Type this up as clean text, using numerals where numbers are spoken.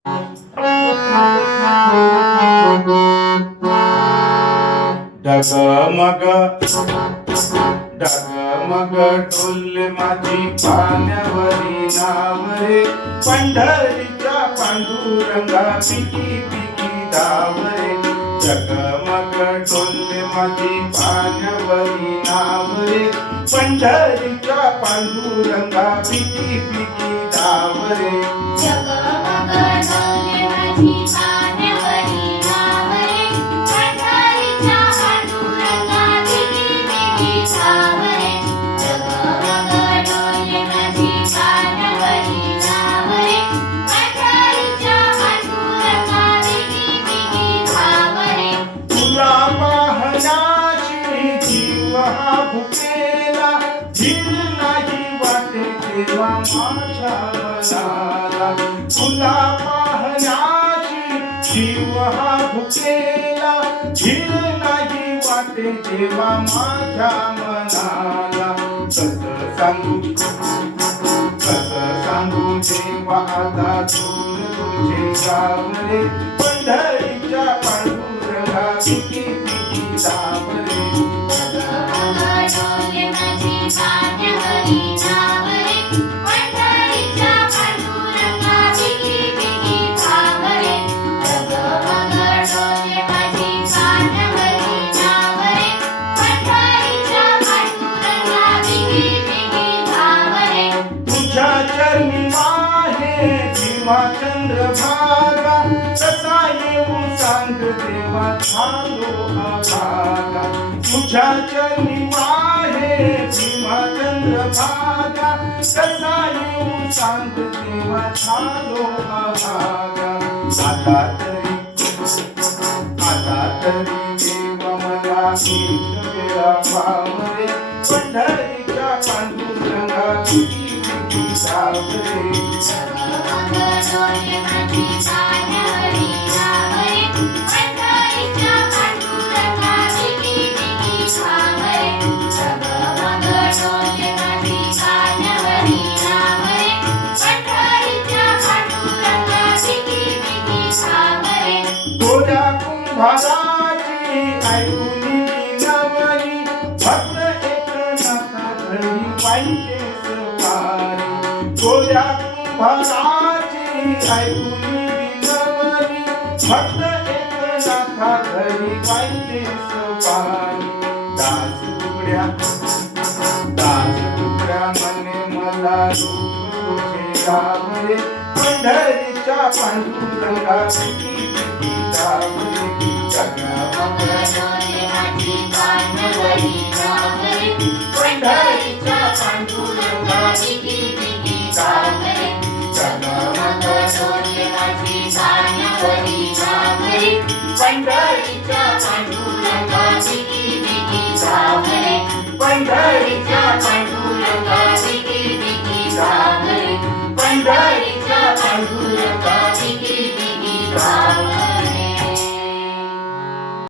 डगमग डगमग डोलले माझी पाण्यावरी नाव रे, पंढरीच्या पांडुरंगा पिकी पिकी धाव रे. डगमग डोलले माझी पाण्यावरी नाव रे, पंढरीच्या पांडुरंगा पिकी पिकी धाव रे. जगमग डोलले माझी पाण्यावरी नाव रे, पंढरीच्या पांडुरंगा पिकी पिकी धाव रे. जगमग डोलले माझी पाण्यावरी नाव रे, पंढरीच्या पांडुरंगा पिकी पिकी धाव रे. तुला पाहण्याची जीव हा भुकेला, धीर नाही वाटे तेव्हा माझ्या मनाला. तुला पाहण्याची जीव हा भुकेला, धीर नाही वाटे तेव्हा माझ्या मनाला. कसं सांगू देवा आता दूर तुझे गाव रे, पंढरीच्या पांडुरंगा पिकी पिकी धाव रे. जगमग डोलले माझी पाण्यावरी नाव रे, पंढरीच्या पांडुरंगा पिकी पिकी धाव रे. जगमग डोलले माझी पाण्यावरी नाव रे, पंढरीच्या पांडुरंगा पिकी पिकी धाव रे. तुझ्या चरणी आहे भीमाचंद्रभागा, कसा येऊन सांग देवा झालो अभागा. तुझ्या चरणी आहे भीमाचंद्रभागा, कसा येऊन सांग देवा झालो अभागा. आता तरी देवा मला एक वेळा पाव रे, पंढरीच्या पांडुरंगा पिकी पिकी धाव रे. जगमग डोलले माझी पाण्यावरी नाव रे, पंढरीच्या पांडुरंगा पिकी पिकी धाव रे. जगमग डोलले माझी पाण्यावरी नाव रे, पंढरीच्या पांडुरंगा पिकी पिकी धाव रे. गोड्या कुंभाराची ऐकून नवरी, भक्त एकनाथा घरी पाहिजे सवारी. गोड्या कुंभाराची ऐकून नवरी, भक्त एकनाथा घरी पाहिजे सवारी. दास तुकड्या म्हणे मला रूप तुझे गाव रे, पंढरीच्या पांडुरंगा पिकी पिकी धाव रे. जगमग डोलले माझी पाण्यावरी नाव रे, पंढरीच्या पांडुरंगा पिकी पिकी धाव रे. जगमग डोलले माझी पाण्यावरी नाव रे, पंढरीच्या पांडुरंगा पिकी पिकी धाव रे. पंढरीच्या